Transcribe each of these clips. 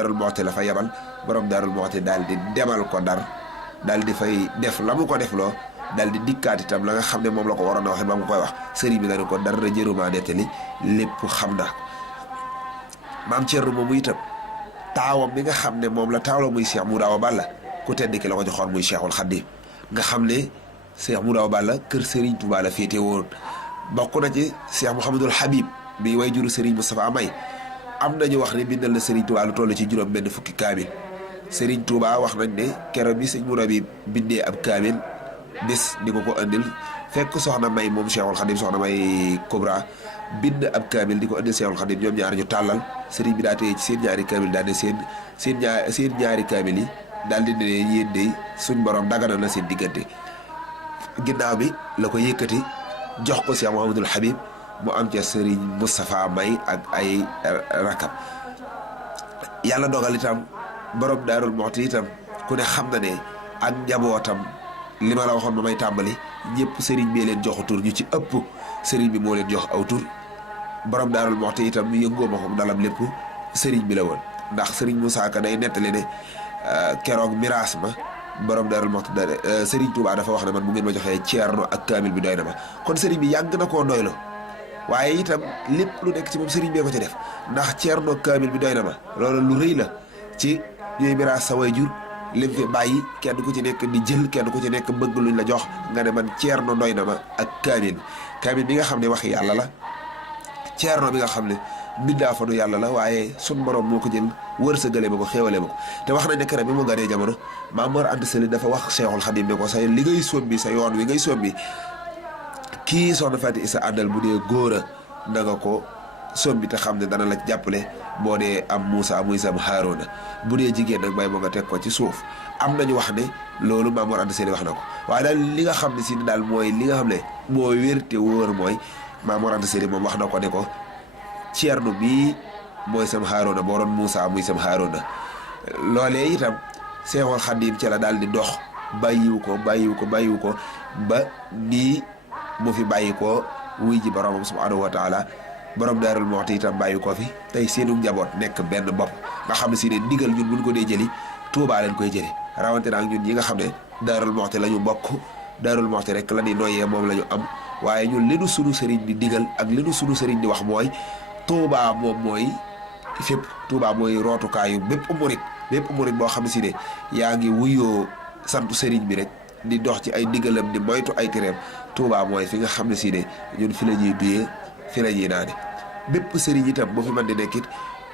Daarul Muxti la fa yebal borom Daarul Muxti daal di demal ko Ndar daal di fay def la mu ko def loo daal di dikkaat itam la nga xam ne moom la ko waroon a waxee ba mu koy wax sëriñ bi dañu ko dara jëruma nettali lépp xam naa maam Thierno moomu itam taawam bi nga xam ne moom la taawla muy Cheikh Moudou Awa Balla ku tedd ki la ko joxoon muy Cheikhul Khadim nga xam ne Cheikh Moudou Awa Balla kër Serigne Touba la féete woon bokk na ci Cheikh Mouhamadul Habib bi way juru Serigne Moustapha May am nañu wax ne bindal na Serigne Touba lu toll ci juróom benn fukki kaamil Serigne Touba wax nañ ne keroog bi sëñ Mourou bi bindee ab kaamil bis di ko andil fekk soxna May moom Cheikhul Khadim soxna May Kubra bind ab kaamil di ko andil Cheikhul Khadim ñoom ñaar ñu tàllal Serigne bi daa téye ci seen ñaari kaamil daal ne seen ñaari kaamil yi daal di ne yéen de suñ borom dagana la seen diggante ginnaaw bi la ko yëkkati jox ko Cheikh Mouhamadul Habib mu am ca Serigne Moustapha May ak ay rakam yàlla dogal itam borom Daarul Muxti itam ku ne xam na ne ak njabootam li ma la waxoon ba may tàmbali ñëpp Serigne bi leen joxu tur ñu ci ëpp Serigne bi moo leen jox aw tur borom Daarul Muxti itam yëngoo ma ko dalam lépp Serigne bi la woon ndax Serigne Moussa Ka day nettali ne keroog miraas ma borom Daarul Muxti Serigne Touba dafa wax ne man bu ngeen ma joxee ceerno ak kaamil bi doy na ma kon Serigne bi yàgg na koo doyloo waaye itam lépp lu nekk ci moom Serigne bee ko ci def ndax ceerno ak kaamil bi doy na ma loolu lu rëy la ci ñuy miraas sa way jur lim fi bàyyi kenn ku ci nekk di jël kenn ku ci nekk bëgg luñ la jox nga ne man ceerno doy na ma ak kaamil bi nga xam ne wax yàlla la ceerno bi nga xam ne mbindaa fa du yàlla la waaye sun borom moo ko jël wërsëgale ma ko xéewale ma ko te wax nañ ne keroog bi mu ganee jamono Maam Mor Anta Sali dafa wax Cheikhul Khadim ne ko say li ngay sombi sa yoon wi ngay sombi kii soxna Faati Isa àndal bu dee góor a na nga ko sombi te xam ne dana la jàppale boo dee am Moussa muy sam Haaruna bu dee jigéen nag may moo nga teg ko ci suuf am nañu wax ne loolu Maam Mor Anta Sali wax na ko waaye daal li nga xam ne si daal mooy li nga xam ne moo wér te wóor mooy Maam Mor Anta Sali moom wax na ko ne ko ceerno bii mooy sam Haaruna boo doon Moussa muy sam Haaruna loolee itam Seexul Xadiim ca la daal di dox bàyyiwu ko ba nii mu fi bàyyi ko wuy ji boromam subhaanahu wa taala borom Daarul Muxti itam bàyyi ko fi tey seenu njaboot nekk benn bopp nga xam ne si ne ndigal ñun buñ ko dee jëli Tuubaa leen koy jëli rawante naak ñun ñi nga xam ne Daarul Muxti la ñu bokk Daarul Muxti rek la ñuy noyyee moom la ñu am waaye ñun li nu sunu sëriñ di digal ak li nu sunu sëriñ di wax mooy Tuubaa moom mooy fépp Tuubaa mooy rootukaayu bépp murit boo xam ne si ne yaa ngi wuyoo santu sëriñ bi rek di dox ci ay ndigalam di moytu ay tereem Tuubaa mooy fi nga xam ne si ne ñun fi la ñuy duyee fi la ñuy naane bépp sëriñ itam boo fi mën di nekkit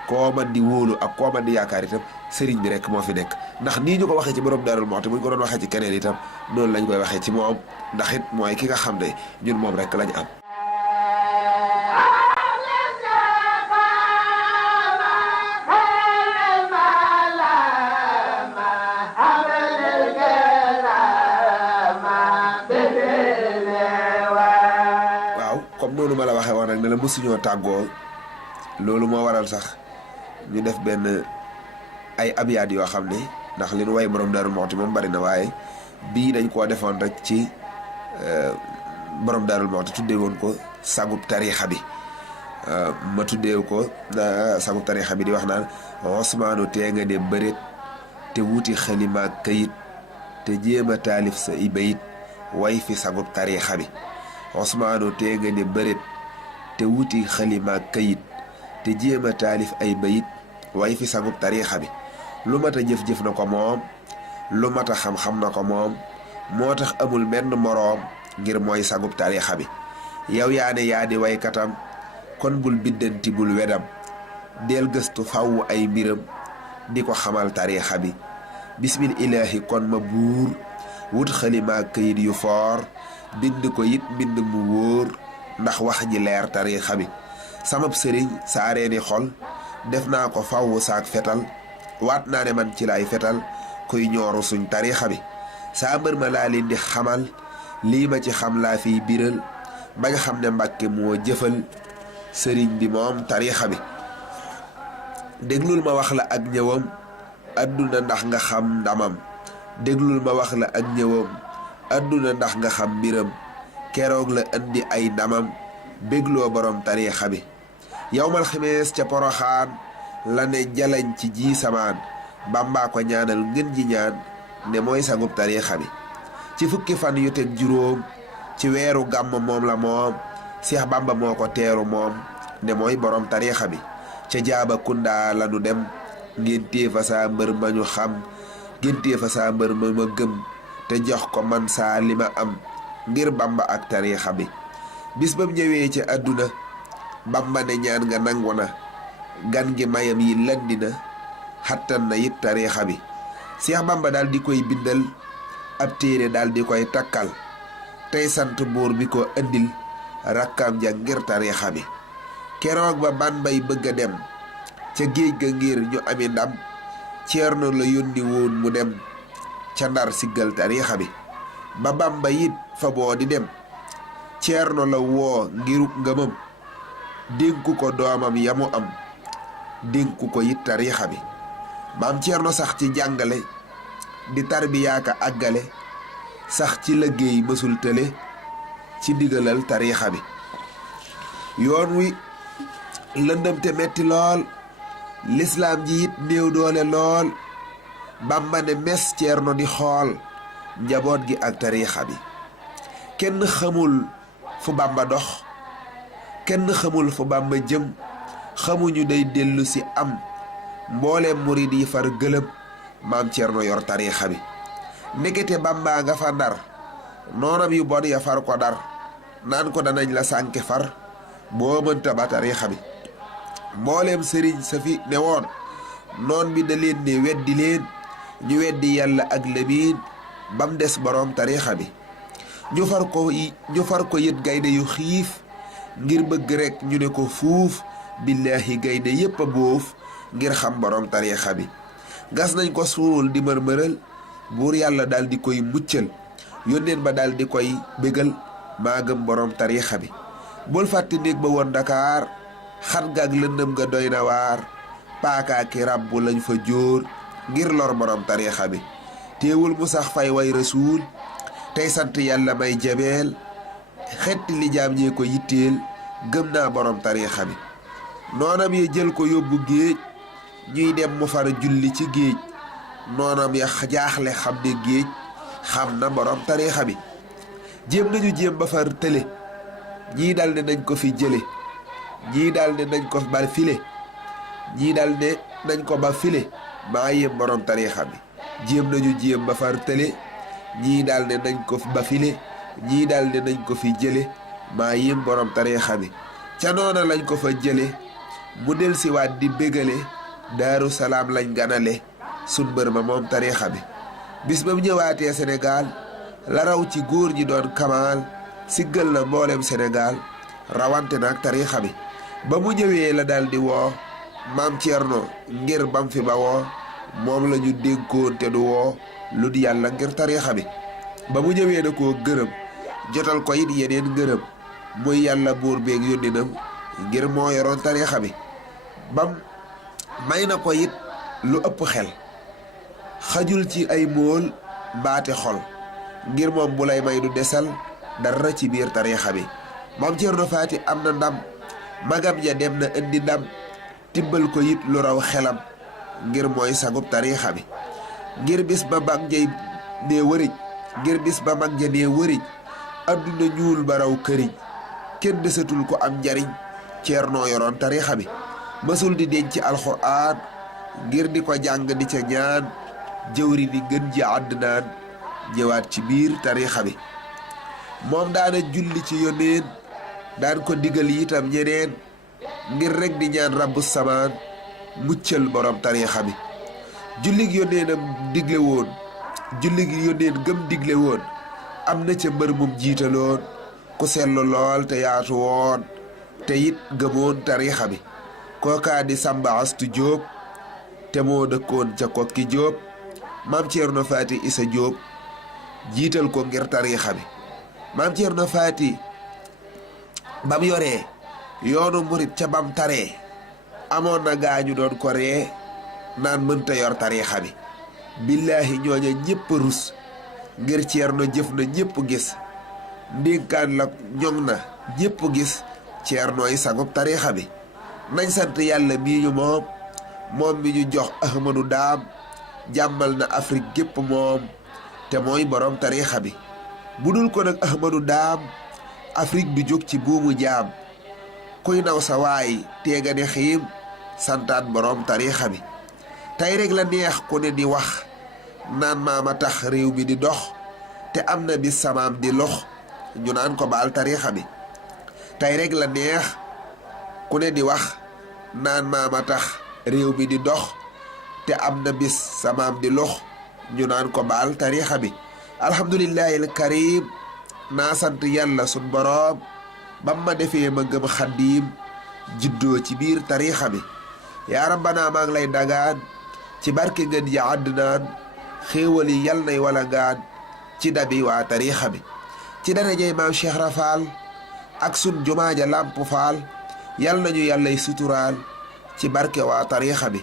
koo man di wóolu ak koo man di yaakaar itam sëriñ bi rek moo fi nekk ndax nii ñu ko waxee ci borom Daarul Muxti bu ñu ko doon waxee ci keneen itam noonu lañ koy waxee ci moom ndax it mooy ki nga xam ne ñun moom rek lañ am. noonu ma la waxee woon rek ne la mësuñoo tàggoo loolu moo waral sax ñu def benn ay abyaat yoo xam ne ndax li nu way borom Daarul Muxti moom bari na waaye bii dañ koo defoon rek ci borom Daarul Muxti tuddee woon ko sagub tariixa bi ma tuddee ko sagub tariixa bi di wax naan Osmaanu tee nga ne bëreet te wuti xalima kayit te jéem a taalif sa i bayit way fi sagub tariixa bi Osmaanu tee nga ne bëreet te wuti xalima kayit te jéem a taalif ay bayit way fi sagub tariixa bi lu mat a jëf-jëf na ko moom lu mat a xam-xam na ko moom moo tax amul menn moroom ngir mooy sagub tariixa bi yow yaa ne yaa di waykatam kon bul biddanti bul wedam del gëstu faw ay mbiram di ko xamal tariixa bi bismil ilaahi kon ma buur wut xalima kayit yu foor bind ko it bind mu wóor ndax wax ji leer tariixa bi samab sëriñ saareeni xol def naa ko faw saak fetal waat naa ne man ci laay fetal kuy ñooru suñ tariixa bi saa mbër ma laa leen di xamal lii ma ci xam laa fiy biral ba nga xam ne Mbàkke moo jëfal sëriñ bi moom tariixa bi déglul ma wax la ak ñëwam adduna ndax nga xam ndamam déglul ma wax la ak ñëwam adduna ndax nga xam mbiram keroog la andi ay ndamam bégloo borom tariixa bi yawmal ximees ca poroxaan la ne jalañ ci ji samaan Bàmbaa ko ñaanal ngën ji ñaan ne mooy sangub tariixa bi ci fukki fan yu teg juróom ci weeru gàmm moom la moom Seex Bàmba moo ko teeru moom ne mooy borom tariixa bi ca jaaba kundaa la nu dem ngeen téefa saa mbër ma ñu xam ngeen téefa saa mbër ma ma gëm te jox ko man saa li ma am ngir Bàmba ak tariixa bi bis bam ñëwee ci àdduna Bàmba ne ñaan nga nangu na gan gi mayam yi landi na xattan na it tariixa bi Seex Bàmba daal di koy bindal ab téere daal di koy takkal tey sant buur bi ko andil rakkam ja ngir tariixa bi keroog ba ban bay bëgg a dem ca géej ga ngir ñu ami ndam Ceerno la yónni woon mu dem ca Ndar siggal tariixa bi ba Bàmba it fa boo di dem Ceerno la woo ngiruk ngëmam dénku ko doomam yamu am dénku ko it tariixa bi maam Ceerno sax ci jàngale di tarbiyaaka àggale sax ci liggéey mësul tële ci ndigalal tariixa bi yoon wi lëndëm te metti lool lislaam ji it néew doole lool Bàmba ne mes Ceerno di xool njaboot gi ak tariixa bi kenn xamul fu Bàmba dox kenn xamul fu Bàmba jëm xamuñu day dellu si am mbooleem murid yi far gëlëm maam Ceerno yor tariixa bi ndekete Bàmba nga fa Ndar noonam yu bon ya far ko dar naan ko danañ la sànke far boo mënta ba tariixa bi mbooleem sëriñ sa fi ne woon noon bi da leen ne weddi leen ñu weddi yàlla ak lamiin bam des boroom tariixa bi ñu far ko yët gaynde yu xiif ngir bëgg rekk ñu ne ko fuuf billaahi gaynde yépp a boof ngir xam boroom tariixa bi gas nañ ko suul di mërmëral buur yàlla daal di koy muccal yónneen ba daal di koy bégal maa gëm boroom tariixa bi bul fàtte néeg ba woon Dakar xat gaag lëndëm nga doy na waar paakaaki ràbbu lañ fa jóor ngir lor boroom tariixa bi teewul mu sax fay way rasuul tey sant yàlla may jabeel xetti li jaam ñee ko yitteel gëm naa boroom tariixa bi noonam ya jël ko yóbbu géej ñuy dem mu far julli ci géej noonam ya jaaxle xam ne géej xam na boroom tariixa bi jéem nañu jéem ba far tële ñii dal ne nañ ko fi jële ñii dal ne nañ ko ba file ñii dal ne nañ ko ba file maa yéem boroom tariixa bi jéem nañu jéem ba far tële ñii dal ne nañ ko ba file ñii dal ne nañ ko fi jële maa yéem boroom tariixa bi ca noona lañ ko fa jële mu del siwaat di bégale Daaru Salaam lañ ganale sun mbër ma moom tariixa bi bis ba mu ñëwaatee Sénégal la raw ci góor ñi doon kamaal siggal na mboolem Sénégal rawante nag tariixa bi ba mu ñëwee la daal di woo maam Ceerno ngir bam fi ba woo moom la ñu dénkoon te du woo lu di yàlla ngir tariixa bi ba mu ñëwee na koo gërëm jotal ko it yeneen gërëm muy yàlla buur beeg yónninam ngir moo yoroon tariixa bi bam may na ko it lu ëpp xel xajul ci ay mool mbaate xol ngir moom bu lay may du desal dara ci biir tariixa bi maam Ceerno Faati am na ndam magam ja dem na indi ndam tibbal ko it lu raw xelam ngir mooy sangub tariixa bi ngir bis ba mag ja nee wëriñ ngir bis ba mag ja nee wëriñ adduna ñuul ba raw këriñ kenn desatul ko am njariñ Ceerno yoroon tariixa bi mësul di denc alxuraan ngir di ko jàng di ca ñaan jëwri di gën ji àddinaan ñëwaat ci biir tariixa bi moom daana julli ci yónneen daan ko digal itam ñeneen ngir rekk di ñaan rabbu samaan muccal borom tariixa bi jullig yónneenam digle woon jullig yónneen gëm digle woon am na ca mbër mum jiitaloon ku sellu lool te yaatu woon te it gëmoon tariixa bi kookaa di Samba Astu Jóob te moo dëkkoon ca Kokki Jóob maam Ceerno Faati Isa Jóob jiital ko ngir tariixa bi maam Ceerno Faati bam yoree yoonu murit ca bam taree amoon na gaañu doon ko ree naan mënta yor tariixa bi billaahi ñooña ñépp rus ngir Ceerno jëf na ñépp gis ndénkaan la ñoŋ na ñépp gis Ceernooy sangub tariixa bi nañ sant yàlla mii ñu moom moom mi ñu jox Ahmadou Daam jàmmal na Afrique gépp moom te mooy borom tariixa bi bu dul ko nag Ahmadou Daam Afrique du jóg ci buumu jaam kuy naw sa waay teega ne xiim santaat borom tariixa bi tey rek la neex ku ne di wax naan maama tax réew mi di dox te am na bis samaam di lox ñu naan ko baal tariixa bi tey rek la neex ku ne di wax naan maama tax réew mi di dox te am na bis samaam di lox ñu naan ko baal tariixa bi alhamdulillahi al karim naa sant yàlla sun boroom bam ma defee ma gëm xaddiim juddoo ci biir tariixa bi yaa rabbana maa ngi lay dagaan ci barke ngeen ya àddinaan xéewal yi yal nay wala ngaan ci dabi waa tariixa bi ci darajey maam Cheikh Rafal ak sun jumaaja Lamp Faal yal nañu yàllay suturaal ci barke waa tariixa bi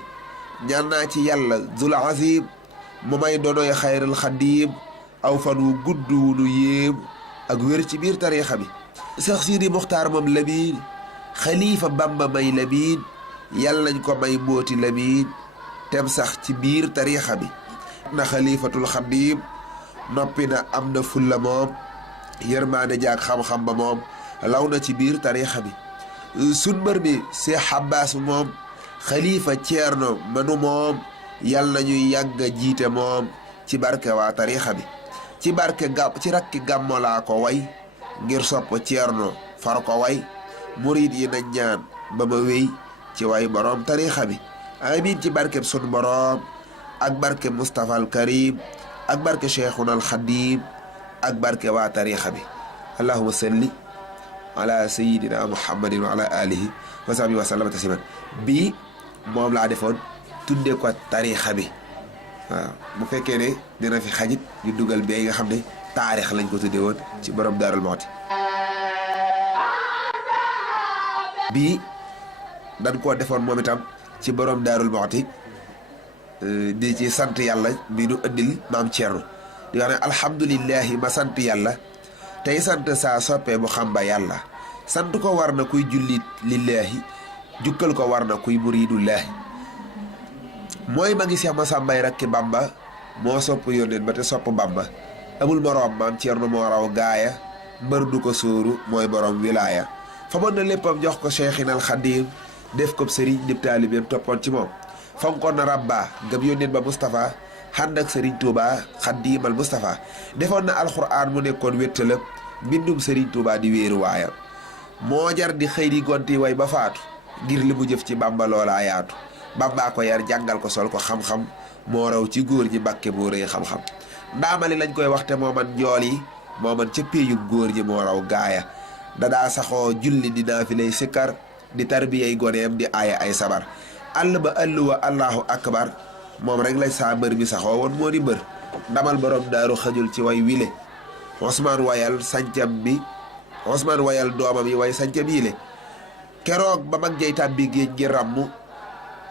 ñaan naa ci yàlla zul azim mu may donoy xayrul xaddiim aw fan wu gudd wu nu yéem ak wér ci biir tariixa bi Seex Sidi Muxtaar moom Lamin xalifa Bamba may Lamin yal nañ ko may mbooti Lamin tem sax ci biir tariixa bi na xalifatul xaddiim noppi na am na fulla moom yërmaane jaag xam-xam ba moom law na ci biir tariixa bi sun mbër mi Seex Abbaas moom xalifa Ceerno manu moom yal nañuy yàgg a jiite moom ci barke waa tariixa bi ci barke ci rakki gàmmo laa ko way ngir sopp Ceerno far ko way murid yi nañ ñaan ba ma wéy ci way boroom tariixa bi amiin ci barkeb sun boroom ak barke Mustafa al Karim ak barke Cheikhuna al Xadim ak barke waa tariixa bi allahumma salli ala sayidina muhammadin wa ala alihi wa sahbihi wa sallama tasliman bii moom laa defoon tuddee ko tariixa bi waaw bu fekkee ne dina fi xajit ñu dugal bee nga xam ne taarix lañ ko tuddee woon ci borom Daarul Muxti bii dañ koo defoon moom itam ci borom Daarul Muxti di ci sant yàlla mi nu ëndil maam Thierno di wax ne alhamdulillahi ma sant yàlla tey sant saa soppee mu xam ba yàlla sant ko war na kuy jullit lillahi jukkal ko war na kuy muridullahi mooy ma ngi Seex Masambay rakki Bamba moo sopp yónneen ba te sopp Bamba amul moroom maam Thierno moo raw gaaya mbër du ko sóoru mooy borom wilaaya famoon na léppam jox ko Cheikhina al Xadim def ko sëriñ dib taalibeem toppoon ci moom fonkoon na rabba gëm yónneen ba Moustapha xànd ak sëriñ Touba Xadimal Moustapha defoon na alxuraan mu nekkoon wéttalam mbindum sëriñ Touba di wéeru waayam moo jar di xëy di gonti way ba faatu ngir li mu jëf ci Bamba loolaa yaatu Bamba ko yar jàngal ko sol ko xam-xam moo raw ci góor ñi Mbàkke moo rëy xam-xam ndaamali lañ koy waxte moo man njool yi moo man ca péeyub góor ñi moo raw gaaya dadaa saxoo julli di naafilay sikkar di tarbiyay goneem di aaya ay sabar àll ba àlluwa allahu akbar moom rek lañ saa mbër mi saxoo woon moo di mbër ndamal borom daaru xëjul ci way wile Ousmane wayal sancam bi Ousmane wayal doomam yi way sancam yile keroog ba mag jay tàbbi géej gi ràmm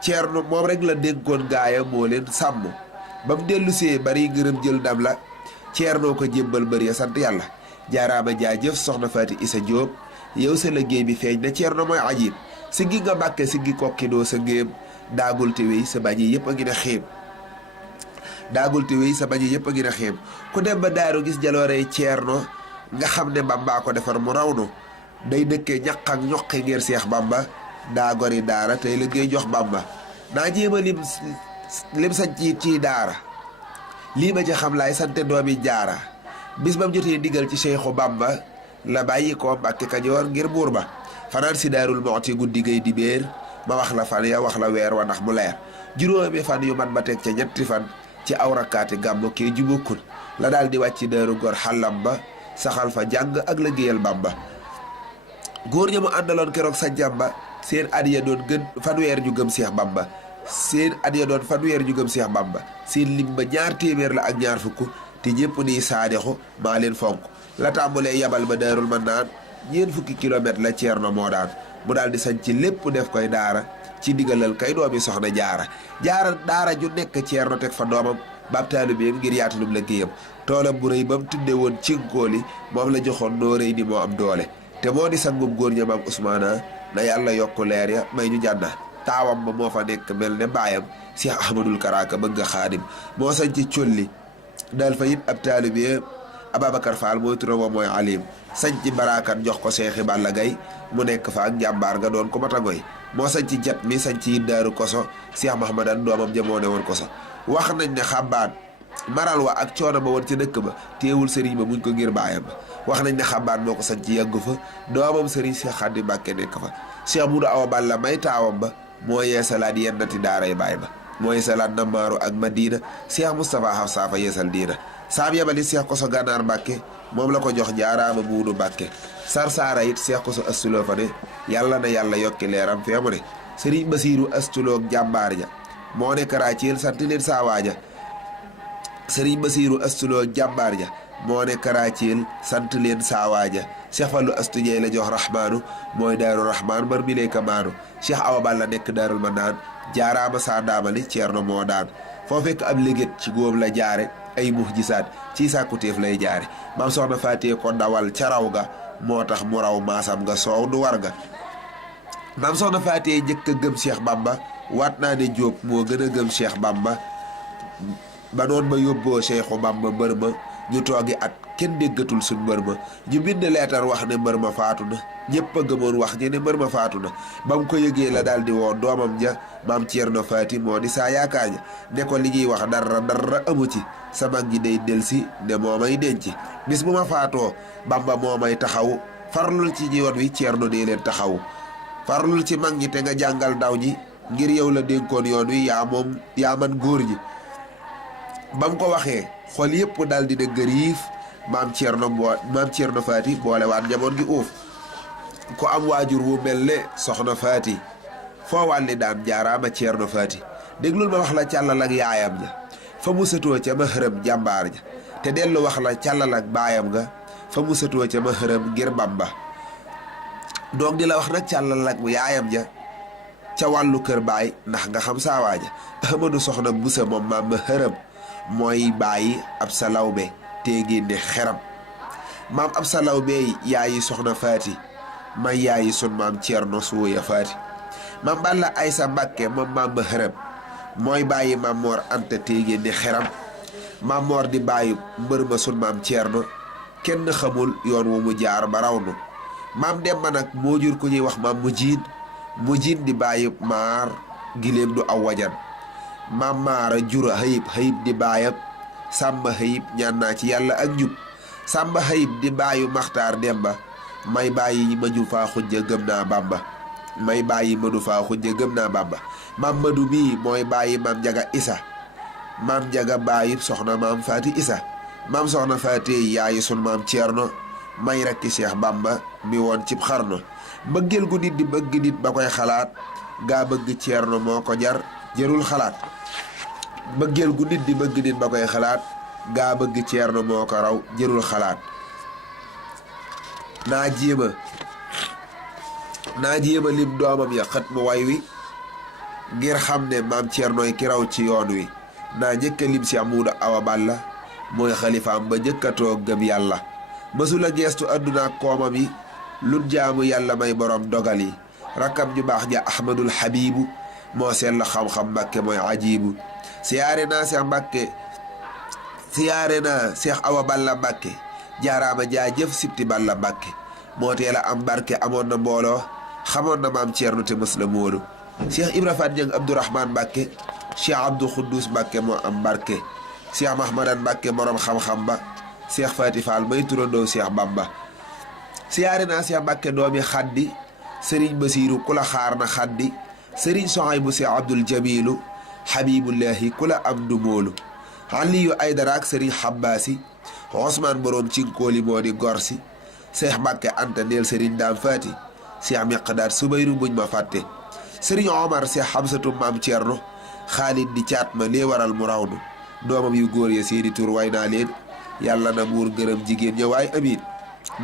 Ceerno moom rek la dénkoon gaaya moo leen sàmm ba mu dellu see bari ngërëm jël ndam la Ceerno ko jébbal mbër ya sant yàlla jaaraama jaajëf soxna Faati Isa Jóob yow sa liggéey bi feeñ na Ceerno mooy ajib si gi nga Mbàkke si gi kokki doo sa ngéem daagul te wéy sa bañ yi yëpp a ngi ne xéem daagul te wéy sa bañ yi yëpp a ngi ne xéem ku dem ba daaru gis jaloorey Ceerno nga xam ne Bamba ko defar mu raw no day dëkkee ñaq ak ñoqi ngir Seex Bamba daa gori daara tey liggéey jox Bamba naa jéema lim sañ ci daara lii ma ci xam laay sante doomi jaara bis bam jotee digal ci Seexu Bamba la bàyyi ko Mbàkke Kajoor ngir buur ba fanaan si Daarul Muxti guddi gay di béer ma wax la fan ya wax la weer wa ndax mu leer juróomi fan yu mat ba teg ca ñetti fan ci aw rakkaati gàmmu kee jubokkul la daal di wàcc Daaru Gor xàllam ba saxal fa jàng ak liggéeyal Bamba góor ña mu àndaloon keroog sa jàmba seen at ya doon gën fanweer ñu gëm Seex Bamba seen at ya doon fanweer ñu gëm Seex Bamba seen lim ba 2 téeméer la ak 2 fukk te ñëpp nii saadixu maa leen fonk la tàmbalee yabal ba Daarul Mannaan 4 fukki kilomètre la Ceerno moo daan mu daal di sañ ci lépp def koy daara ci digalal kay doomi soxna jaara daara ju nekk Ceerno teg fa doomam baab taalibeem ngir yaatalub liggéeyam toolam bu rëy ba mu tudde woon cinkóoli moom la joxoon noo rëy ni moo am doole te moo di sangum góor ña maam Ousmane na yàlla yokk leer ya may ñu jànna taawam ba moo fa nekk mel ne baayam Cheikh Ahmadul Karaka bëgg nga xaadim moo sañ ci colli dal fa it ab taalibe Ababacar Fall mooy turam wa mooy alim sañ ci baraakan jox ko Cheikh Balla Gaye mu nekk fa ak njàmbaar nga doon ko matangoy moo sañ ci jat mi sañ ci daaru koso Cheikh Mahamadan doomam jamoo ne woon koso wax nañ ne xabbaan maral wa ak coono ba woon ci dëkk ba teewul sëriñ ba muñ ko ngir baayam ba wax nañ ne xabbaan moo ko sañ ci yàggu fa doomam sëriñ Cheikh Xaddi Mbàkke nekk fa Cheikh Mudu Awa Balla may taawam ba moo yeesalaat yennati daaray baay ba moo yeesalaat Namaaru ak Madina Cheikh Moustapha Hafsa fa yeesal diina saam yabali Cheikh Koso Gànnaar Mbàkke moom la ko jox jaaraama buudu Mbàkke Sarsara it Cheikh Koso astuloo fa ne yàlla na yàlla yokki leeram fee mu ne sëriñ Basiiru astuloog jàmbaar ja moo ne Karaacil sant leen saa waaja sëriñ Basiiru astuloog jàmbaar ja moo ne Karaacil sant leen saa waaja Cheikh Fallu astu jeey la jox rahmaanu mooy daaru rahmaan mbar mi lay kamaanu Cheikh Awa Balla nekk daarul manaan jaaraama saa daamali ceerno moo daan foo fekk ab léget ci góom la jaare ay muhjisaat ci sàkkutéef lay jaare maam soxna Faatee ko dawal ca raw ga moo tax mu raw maasam nga soow du war ga maam soxna Faatee njëkk a gëm Cheikh Bamba waat naa ne Jóob moo gën a gëm Cheikh Bamba ba noon ba yóbboo Cheikhu Bamba mbër ma ñu toogi at kenn déggatul suñ mbër ma ñu bind leetar wax ne mbër ma faatu na ñëpp a gëmoon wax ñi ne mbër ma faatu na ba mu ko yëgee la daal di woo doomam ja maam Ceerno Faati moo di saa yaakaar ja ne ko li ñuy wax dara amu ci sa mag ji day delsi ne moo may denc bis bu ma faatoo Bamba moo may taxaw farlul ci yoon wi Ceerno dee leen taxaw farlul ci mag ñi te nga jàngal ndaw ñi ngir yow la dénkoon yoon wi yaa man góor ñi ba mu ko waxee xol yëpp daal di ne gëriif maam Ceerno Faati boole waat njaboot gi uuf ko am waajur wu mel ne soxna Faati foo wàlli daan jaaraama Ceerno Faati déglul ma wax la càllal ak yaayam ja fa mu sëtoo ca ma xërëm jàmbaar ja te dellu wax la càllal ak baayam nga fa mu sëtoo ca ma xërëm ngir Bamba doog di la wax nag càllal ak yaayam ja ca wàllu kër baay ndax nga xam saawaaja Ahmadu soxna Busa moom maam ma xërëm mooy bàyyi ab sa lawbe te génne xeram maam ab sa lawbe yaayi soxna Faati may yaayi sun maam Ceerno Suuya Faati maam Balla Aysa Mbàkke moom maam ma xërëm mooy bàyyi maam Moor Anta te génne xeram maam Moor di bàyyi mbër ma sun maam Ceerno kenn xamul yoon wu mu jaar ba raw nu maam Demba nag moo jur ku ñuy wax maam mu jiin di bàyyi maar giléem du aw wajan maam maara jura xëyib di baayam sàmba xëyib ñaan naa ci yàlla ak njub sàmba xëyib di baayu maxtaar demba may bàyyi ma ñu faa xujja gëm naa Bamba may bàyyi ma du faa xujja gëm naa Bamba maam madu mii mooy bàyyi maam njaga isa maam njaga bàyyi soxna maam Faati isa maam soxna Faati yaayi sun maam Ceerno may rakki Cheikh Bamba mi woon cib xarno mbëggeel gu nit di bëgg nit ba koy xalaat gaa bëgg Ceerno moo ko jar jërul xalaat bëggeel gu nit di bëgg nit ba koy xalaat gaa bëgg Ceerno moo ko raw jërul xalaat naa jéema lim doomam ya xët mu way wi ngir xam ne maam Ceernooy ki raw ci yoon wi naa njëkka lim Cheikh Muudu Awa Balla mooy xalifaam ba njëkkatoo gëm yàlla mësula geestu àdduna ak koomam yi lut jaamu yàlla may borom dogal yi rakkam ju baax ja Ahmadul Habibu moo seen la xam-xam Mbàkke mooy ajibu siyaare naa Cheikh Awa Balla Mbàkke jaaraama jaajëf sibti Balla Mbàkke moo teel a am barke amoon na mbooloo xamoon na maam Ceerno te mës la móolu Cheikh Ibra Faat Jeng Abdourahman Mbàkke Cheikh Abdou Xuddus Mbàkke moo am barke Cheikh Mahmadan Mbàkke borom xam-xam ba Cheikh Faati Faal may turandoo Cheikh Bamba siyaare naa Cheikh Mbàkke doomi xaddi Sëriñ Basiiru ku la xaar na xaddi Sëriñ Sohaybu Cheikh Abdul Jamilu Habibullahi ku la am du móolu Aliyu Aydara ak Sëriñ Xabbaasi Osmaan boroom cinkóoli moo di gorsi Cheikh Mbàkke Anta neel Sëriñ Daam Faati Cheikh Miqdaad Subayru buñ ma fàtte Sëriñ Omar Cheikh Xamsatu maam Ceerno Xaalid di caat ma lee waral mu raw nu doomam yu góor ya seeni tur way naa leen yàlla na buur gërëm jigéen ña waay amiin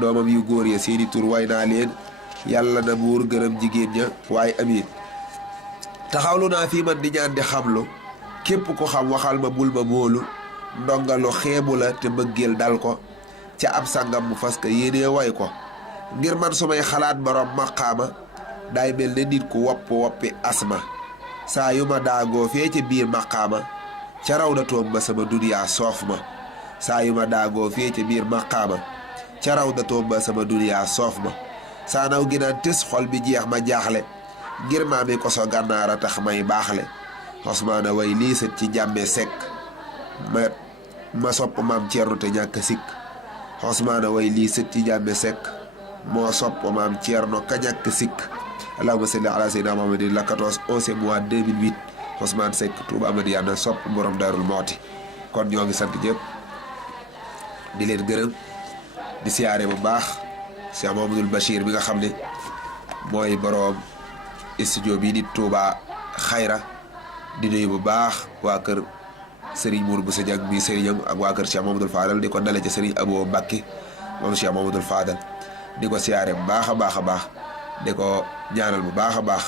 doomam yu góor ya seeni tur way naa leen yàlla na buur gërëm jigéen ña waay amiin taxawlu naa fii man di ñaan di xamlu képp ko xam waxal ma bul ma móolu ndongalu xeebu la te bëggeel dal ko ca ab sangam mu fas ka yéenee way ko ngir man su may xalaat borom maqaama daay mel ne nit ku woppi asma saa yu ma daagoo fee ca biir maqaama ca raw da toom ba sama duniyaa soof ma saa yu ma daagoo fee ca biir maqaama ca raw da toom ba sama duniyaa soof ma saa naw gi naan tës xol bi jeex ma jaaxle ngir maami koso gànnaara tax may baaxle xosmaana way lii sët ci njàmme sekk ma sopp maam Ceerno te ñàkk sikk xosmaana way lii sët ci njàmme sekk moo sopp maam Ceerno ka ñàkk sikk allahumma salli ala sayyidina Muhammadin la 11 mois 2008 Ousmane Seck Touba Madiyana sopp borom Daarul Mooti kon ñoo ngi sant ñëpp di leen gërëm di siyaare bu baax Cheikh Mamadou Bachir bi nga xam ne mooy borom studio bii di Touba Xayra di nuyu bu baax waa kër Serigne Mour Boussa Dieng bi Serigne ak waa kër Cheikh Mamadou Fadal di ko dale ci Serigne Abou Mbacké moom Cheikh Mamadou Fadal di ko siyaare bu baax a baax a baax di ko ñaanal bu baax a baax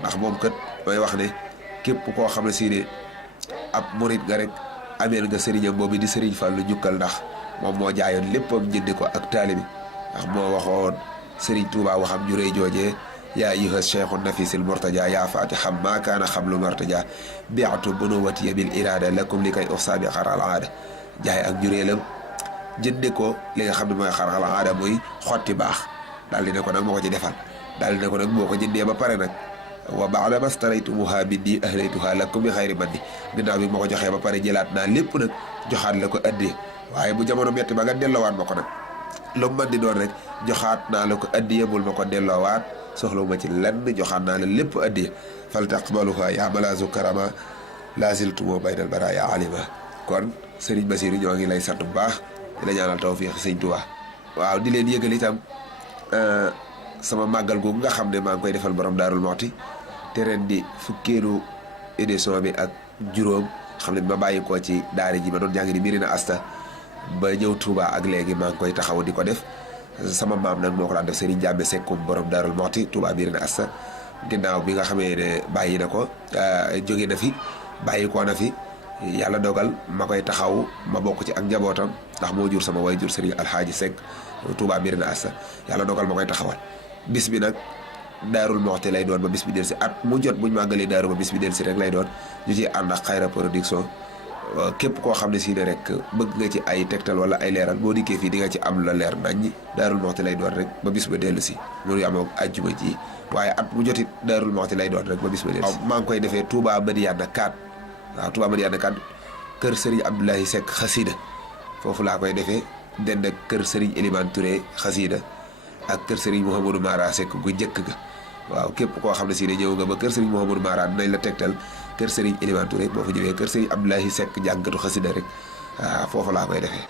ndax moom kat may wax ne képp koo xam ne si ne ab murit nga rek ameel nga sëriñam boobu di Serigne Fallou jukkal ndax moom moo jaayoon léppam jëndi ko ak taalibi ndax moo waxoon Serigne Touba waxam ju rëy joojee yaa ayyuha cheikhu nafisil murtaja yaa fatiham maa kaana xablu murtaja biatu bunuwatiya bil irada lakum li kay uxsaabi xaral aada jaay ak juréelam jëndi ko li nga xam ne mooy xaral aada muy xotti baax daal di ne ko nag moo ko ci defal daal di ne ko nag boo ko jëndee ba pare nag wa ba'da mastaraytumuha minni ahlaytuha lakum bi xayri manni ginnaaw bi ma ko joxee ba pare jëlaat naa lépp nag joxaat la ko addee waaye bu jamono metti ba nga delloowaat ma ko nag lu man di doon rek joxaat naa la ko addee bul ma ko delloowaat soxla ma ci lenn joxaat naa la lépp addee fal taqbaluha ya malazu karama laziltumo baynal baraya alima kon Serigne Bassirou ñoo ngi lay sant bu baax di la ñaanal tawfiix Serigne Touba waaw di leen yëgal itam sama màggal googu nga xam ne maa ngi koy defal borom Daarul Mooti te ren di fukkeelu édition bi ak juróom xam ne ma bàyyi ko ci daara ji ma doon jàng di Mirina Asta ba ñëw Touba ak léegi maa ngi koy taxaw di ko def sama maam nag moo ko daan def Serigne Jàmbe Seck borom Daarul Mooti Touba Mirina Asta ginnaaw bi nga xamee ne bàyyi na ko jóge na fi bàyyi ko na fi yàlla dogal ma koy taxaw ma bokk ci ak njabootam ndax moo jur sama way jur Serigne Alxaaji Seck Touba Mirina Asta yàlla dogal ma koy taxawal bis bi nag Daarul Moxti lay doon ba bis bi del si at mu jot buñ màggalee daaru ba bis bi del si rek lay doon ñu ci ànd ak Xayra production képp koo xam ne si ne rek bëgg nga ci ay tegtal wala ay leeral boo dikkee fii di nga ci am la leer naññi Daarul Moxti lay doon rek ba bis ba dellu si loolu amoo ajjuma ji waaye at mu jotit Daarul Moxti lay doon rek ba bis ba dellu si maa ngi koy defee Touba Madiyana 4 waaw Touba Madiyana 4 kër Serigne Abdoulaye Seck xasida foofu laa koy defee dend ak kër Serigne Elimane Touré xasida ak kër Serigne Mouhamadou Mara Seck gu njëkk ga waaw képp koo xam ne si ne ñëw nga ba kër Serigne Mouhamadou Mara dinañ la tegtal kër Serigne Elimane Touré boo fa ñëwee kër Serigne Abdoulaye Seck jàngatu xasida rek waaw foofu laa koy defee